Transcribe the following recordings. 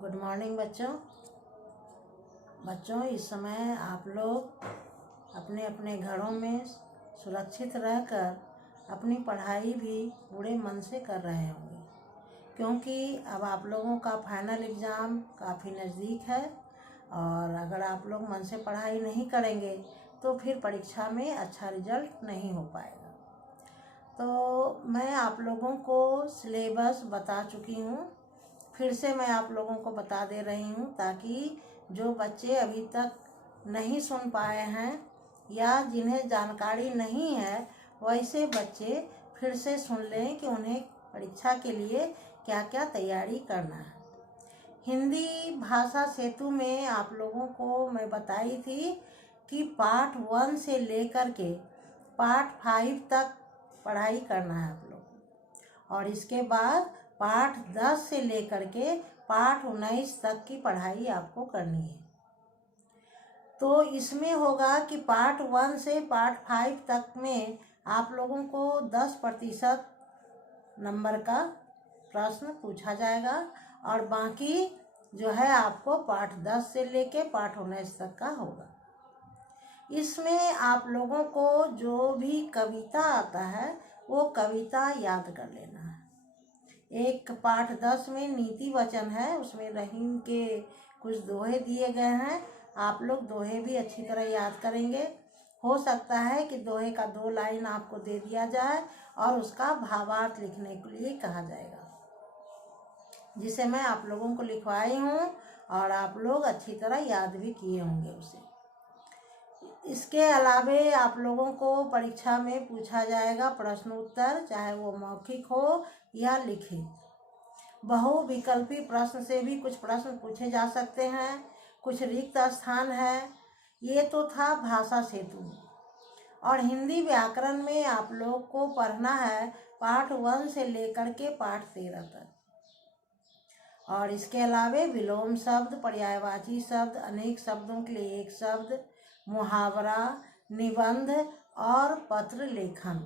Good morning बच्चों इस समय आप लोग अपने अपने घरों में सुरक्षित रहकर अपनी पढ़ाई भी पूरे मन से कर रहे होंगे, क्योंकि अब आप लोगों का फाइनल एग्ज़ाम काफ़ी नज़दीक है। और अगर आप लोग मन से पढ़ाई नहीं करेंगे तो फिर परीक्षा में अच्छा रिजल्ट नहीं हो पाएगा। तो मैं आप लोगों को सिलेबस बता चुकी हूँ, फिर से मैं आप लोगों को बता दे रही हूँ, ताकि जो बच्चे अभी तक नहीं सुन पाए हैं या जिन्हें जानकारी नहीं है वैसे बच्चे फिर से सुन लें कि उन्हें परीक्षा के लिए क्या क्या तैयारी करना है। हिंदी भाषा सेतु में आप लोगों को मैं बताई थी कि पार्ट 1 से लेकर के पार्ट 5 तक पढ़ाई करना है आप लोग, और इसके बाद पार्ट 10 से लेकर के पार्ट 19 तक की पढ़ाई आपको करनी है। तो इसमें होगा कि पार्ट 1 से पार्ट 5 तक में आप लोगों को 10% नंबर का प्रश्न पूछा जाएगा, और बाकी जो है आपको पार्ट 10 से लेके पार्ट 19 तक का होगा। इसमें आप लोगों को जो भी कविता आता है वो कविता याद कर लेना है। एक पाठ 10 में नीति वचन है, उसमें रहीम के कुछ दोहे दिए गए हैं। आप लोग दोहे भी अच्छी तरह याद करेंगे। हो सकता है कि दोहे का 2 लाइन आपको दे दिया जाए और उसका भावार्थ लिखने के लिए कहा जाएगा, जिसे मैं आप लोगों को लिखवाई हूँ और आप लोग अच्छी तरह याद भी किए होंगे उसे। इसके अलावे आप लोगों को परीक्षा में पूछा जाएगा प्रश्न उत्तर, चाहे वो मौखिक हो या लिखित। बहुविकल्पी प्रश्न से भी कुछ प्रश्न पूछे जा सकते हैं, कुछ रिक्त स्थान है। ये तो था भाषा सेतु। और हिंदी व्याकरण में आप लोग को पढ़ना है पार्ट 1 से लेकर के पार्ट 13 तक। और इसके अलावे विलोम शब्द, पर्यायवाची शब्द, अनेक शब्दों के लिए एक शब्द, मुहावरा, निबंध और पत्र लेखन।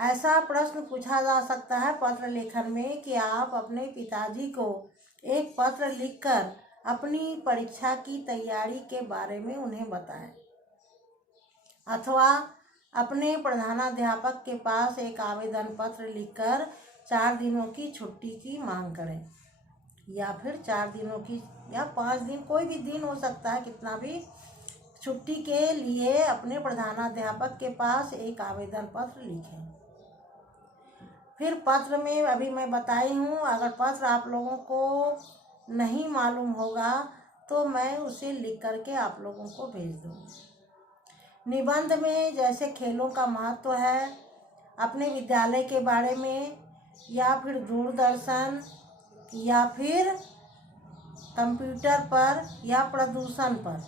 ऐसा प्रश्न पूछा जा सकता है पत्र लेखन में कि आप अपने पिताजी को एक पत्र लिखकर अपनी परीक्षा की तैयारी के बारे में उन्हें बताएं, अथवा अपने प्रधानाध्यापक के पास एक आवेदन पत्र लिखकर 4 दिनों की छुट्टी की मांग करें, या फिर 4 दिनों की या 5 दिन, कोई भी दिन हो सकता है, कितना भी, छुट्टी के लिए अपने प्रधानाध्यापक के पास एक आवेदन पत्र लिखें। फिर पत्र में अभी मैं बताई हूँ, अगर पत्र आप लोगों को नहीं मालूम होगा तो मैं उसे लिख करके आप लोगों को भेज दूँगी। निबंध में जैसे खेलों का महत्व है, अपने विद्यालय के बारे में, या फिर दूरदर्शन, या फिर कंप्यूटर पर, या प्रदूषण पर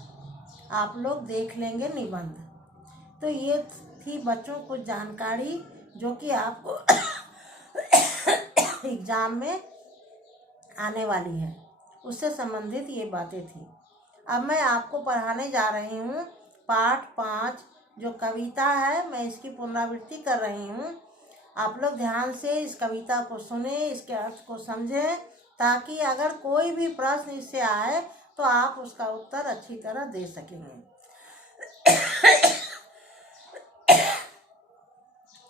आप लोग देख लेंगे निबंध। तो ये थी बच्चों कुछ जानकारी जो कि आपको एग्जाम में आने वाली है, उससे संबंधित ये बातें थी। अब मैं आपको पढ़ाने जा रही हूँ पार्ट 5 जो कविता है, मैं इसकी पुनरावृत्ति कर रही हूँ। आप लोग ध्यान से इस कविता को सुने, इसके अर्थ को समझें, ताकि अगर कोई भी प्रश्न इससे आए तो आप उसका उत्तर अच्छी तरह दे सकेंगे।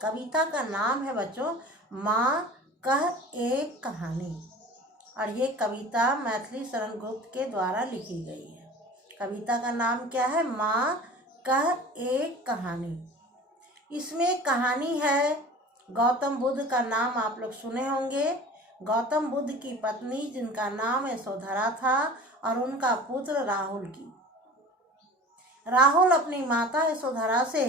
कविता का नाम है बच्चों माँ कह एक कहानी, और ये कविता मैथिली शरण गुप्त के द्वारा लिखी गई है। कविता का नाम क्या है? माँ कह एक कहानी। इसमें कहानी है, गौतम बुद्ध का नाम आप लोग सुने होंगे। गौतम बुद्ध की पत्नी जिनका नाम यशोधरा था, और उनका पुत्र राहुल की। राहुल अपनी माता यशोधरा से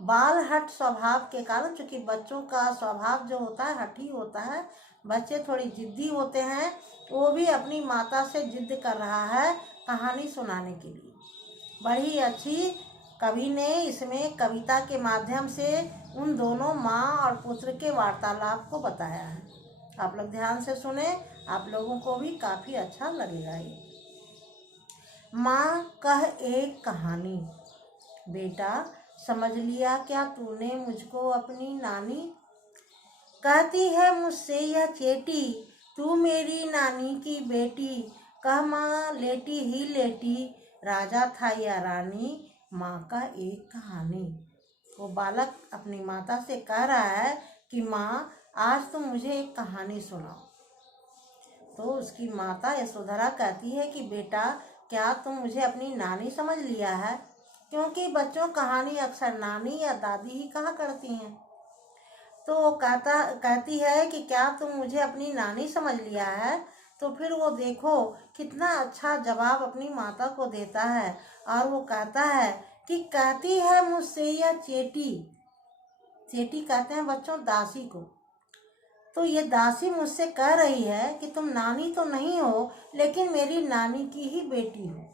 बाल हठ स्वभाव के कारण, चूंकि बच्चों का स्वभाव जो होता है हठी होता है, बच्चे थोड़ी जिद्दी होते हैं, वो भी अपनी माता से जिद कर रहा है कहानी सुनाने के लिए। बड़ी अच्छी कवि ने इसमें कविता के माध्यम से उन दोनों माँ और पुत्र के वार्तालाप को बताया है। आप लोग ध्यान से सुने, आप लोगों को भी काफ़ी अच्छा लगेगा ये। माँ कह एक कहानी। बेटा समझ लिया क्या तूने मुझको अपनी नानी? कहती है मुझसे यह चेटी तू मेरी नानी की बेटी, कह माँ लेटी ही लेटी, राजा था या रानी, माँ का एक कहानी। वो बालक अपनी माता से कह रहा है कि माँ आज तुम मुझे एक कहानी सुनाओ। तो उसकी माता यशोधरा कहती है कि बेटा क्या तुम मुझे अपनी नानी समझ लिया है, क्योंकि बच्चों कहानी अक्सर नानी या दादी ही कहा करती हैं। तो वो कहती है कि क्या तुम मुझे अपनी नानी समझ लिया है। तो फिर वो देखो कितना अच्छा जवाब अपनी माता को देता है, और वो कहता है कि कहती है मुझसे यह चेटी, चेटी कहते हैं बच्चों दासी को, तो ये दासी मुझसे कह रही है कि तुम नानी तो नहीं हो, लेकिन मेरी नानी की ही बेटी हो,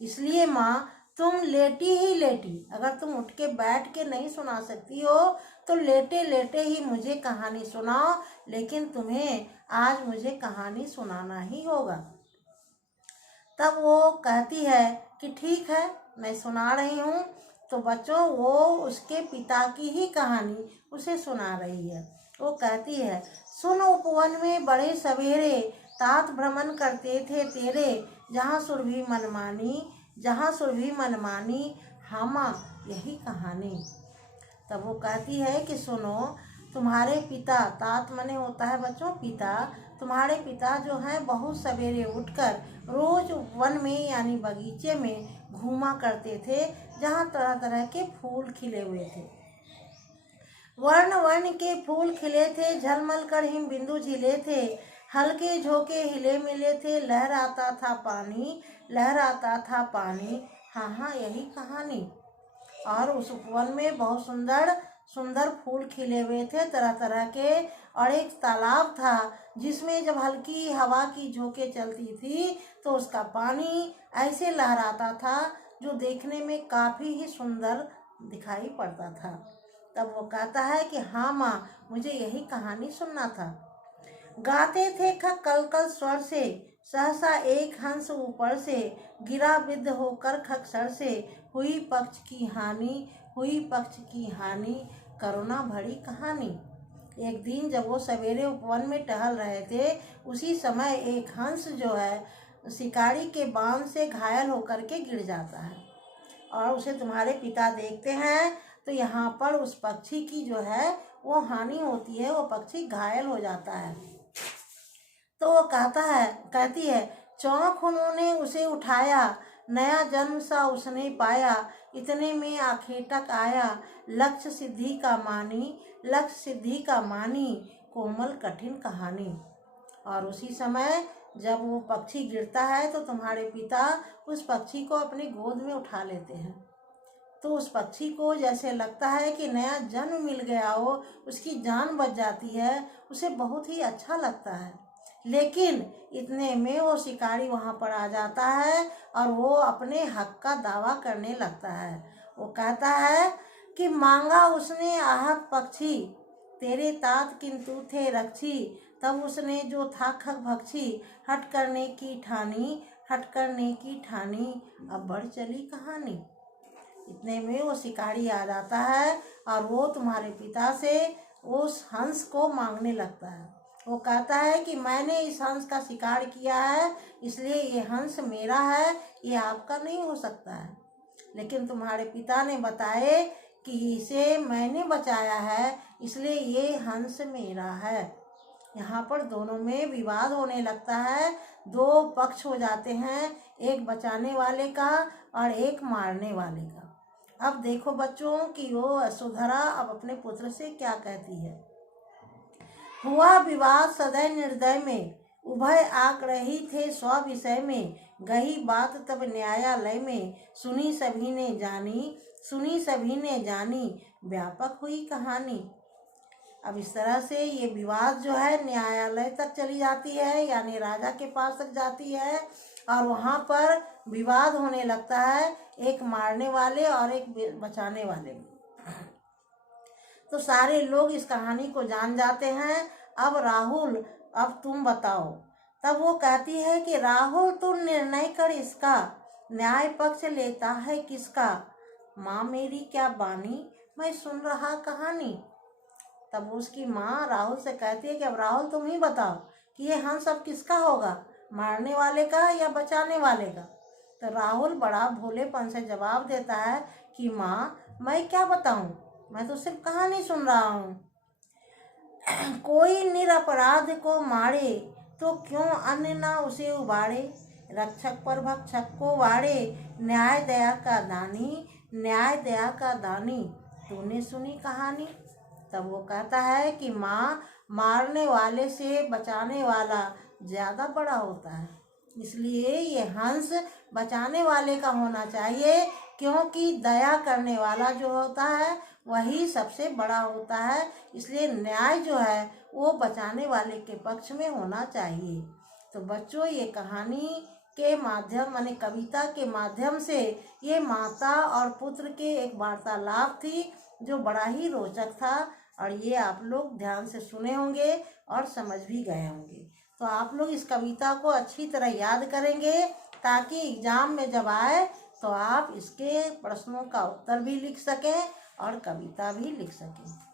इसलिए माँ तुम लेटी ही लेटी, अगर तुम उठ के बैठ के नहीं सुना सकती हो तो लेटे लेटे ही मुझे कहानी सुनाओ, लेकिन तुम्हें आज मुझे कहानी सुनाना ही होगा। तब वो कहती है कि ठीक है मैं सुना रही हूँ। तो बच्चों वो उसके पिता की ही कहानी उसे सुना रही है। वो कहती है, सुन उपवन में बड़े सवेरे, तात भ्रमण करते थे तेरे, जहाँ सुरभि मनमानी, जहाँ सुरभि मनमानी, हामा यही कहानी। तब वो कहती है कि सुनो, तुम्हारे पिता, तात मने होता है बच्चों पिता, तुम्हारे पिता जो हैं बहुत सवेरे उठकर रोज वन में यानी बगीचे में घूमा करते थे, जहाँ तरह तरह के फूल खिले हुए थे। वर्ण वर्ण के फूल खिले थे, झलमल कर हिम बिंदु झिले थे, हल्के झोंके हिले मिले थे, लहराता था पानी, लहराता था पानी, हाँ हाँ यही कहानी। और उस उपवन में बहुत सुंदर सुंदर फूल खिले हुए थे तरह तरह के, और एक तालाब था जिसमें जब हल्की हवा की झोंके चलती थी तो उसका पानी ऐसे लहराता था जो देखने में काफ़ी ही सुंदर दिखाई पड़ता था। तब वो कहता है कि हाँ माँ मुझे यही कहानी सुनना था। गाते थे खक कल कल स्वर से, सहसा एक हंस ऊपर से, गिरा विद्ध होकर खक्सर से, हुई पक्ष की हानि, हुई पक्ष की हानि, करुणा भरी कहानी। एक दिन जब वो सवेरे उपवन में टहल रहे थे, उसी समय एक हंस जो है शिकारी के बाण से घायल होकर के गिर जाता है, और उसे तुम्हारे पिता देखते हैं तो यहाँ पर उस पक्षी की जो है वो हानि होती है, वो पक्षी घायल हो जाता है। तो वो कहती है, चौंक उन्होंने उसे उठाया, नया जन्म सा उसने पाया, इतने में आखेटक आया, लक्ष्य सिद्धि का मानी, लक्ष्य सिद्धि का मानी, कोमल कठिन कहानी। और उसी समय जब वो पक्षी गिरता है तो तुम्हारे पिता उस पक्षी को अपनी गोद में उठा लेते हैं। तो उस पक्षी को जैसे लगता है कि नया जन्म मिल गया हो, उसकी जान बच जाती है, उसे बहुत ही अच्छा लगता है। लेकिन इतने में वो शिकारी वहाँ पर आ जाता है और वो अपने हक का दावा करने लगता है। वो कहता है कि मांगा उसने आहत पक्षी, तेरे तात किंतु थे रक्षी, तब उसने जो था खग भक्षी, हट करने की ठानी, हट करने की ठानी, अब बढ़ चली कहानी। इतने में वो शिकारी आ जाता है और वो तुम्हारे पिता से उस हंस को मांगने लगता है। वो कहता है कि मैंने इस हंस का शिकार किया है, इसलिए ये हंस मेरा है, ये आपका नहीं हो सकता है। लेकिन तुम्हारे पिता ने बताए कि इसे मैंने बचाया है, इसलिए ये हंस मेरा है। यहाँ पर दोनों में विवाद होने लगता है, दो पक्ष हो जाते हैं, एक बचाने वाले का और एक मारने वाले का। अब देखो बच्चों कि वो यशोधरा अब अपने पुत्र से क्या कहती है। हुआ विवाद सदैव निर्दय में, उभय आक रही थे स्व विषय में, गई बात तब न्यायालय में, सुनी सभी ने जानी, सुनी सभी ने जानी, व्यापक हुई कहानी। अब इस तरह से ये विवाद जो है न्यायालय तक चली जाती है, यानी राजा के पास तक जाती है, और वहाँ पर विवाद होने लगता है एक मारने वाले और एक बचाने वाले में। तो सारे लोग इस कहानी को जान जाते हैं। अब राहुल अब तुम बताओ। तब वो कहती है कि राहुल तू निर्णय कर इसका, न्याय पक्ष लेता है किसका, माँ मेरी क्या बानी, मैं सुन रहा कहानी। तब उसकी माँ राहुल से कहती है कि अब राहुल तुम ही बताओ कि ये हंस अब किसका होगा, मारने वाले का या बचाने वाले का। तो राहुल बड़ा भोलेपन से जवाब देता है कि माँ, मैं क्या बताऊँ, मैं तो सिर्फ कहानी सुन रहा हूँ। कोई निरपराध को मारे तो क्यों अन्य ना उसे उबाड़े, रक्षक पर भक्षक को वाड़े, न्याय दया का दानी, न्याय दया का दानी, तूने सुनी कहानी। तब वो कहता है कि माँ, मारने वाले से बचाने वाला ज़्यादा बड़ा होता है, इसलिए ये हंस बचाने वाले का होना चाहिए, क्योंकि दया करने वाला जो होता है वही सबसे बड़ा होता है। इसलिए न्याय जो है वो बचाने वाले के पक्ष में होना चाहिए। तो बच्चों, ये कहानी के माध्यम माने कविता के माध्यम से ये माता और पुत्र के एक वार्तालाप थी जो बड़ा ही रोचक था, और ये आप लोग ध्यान से सुने होंगे और समझ भी गए होंगे। तो आप लोग इस कविता को अच्छी तरह याद करेंगे ताकि एग्जाम में जब आए तो आप इसके प्रश्नों का उत्तर भी लिख सकें और कविता भी लिख सकें।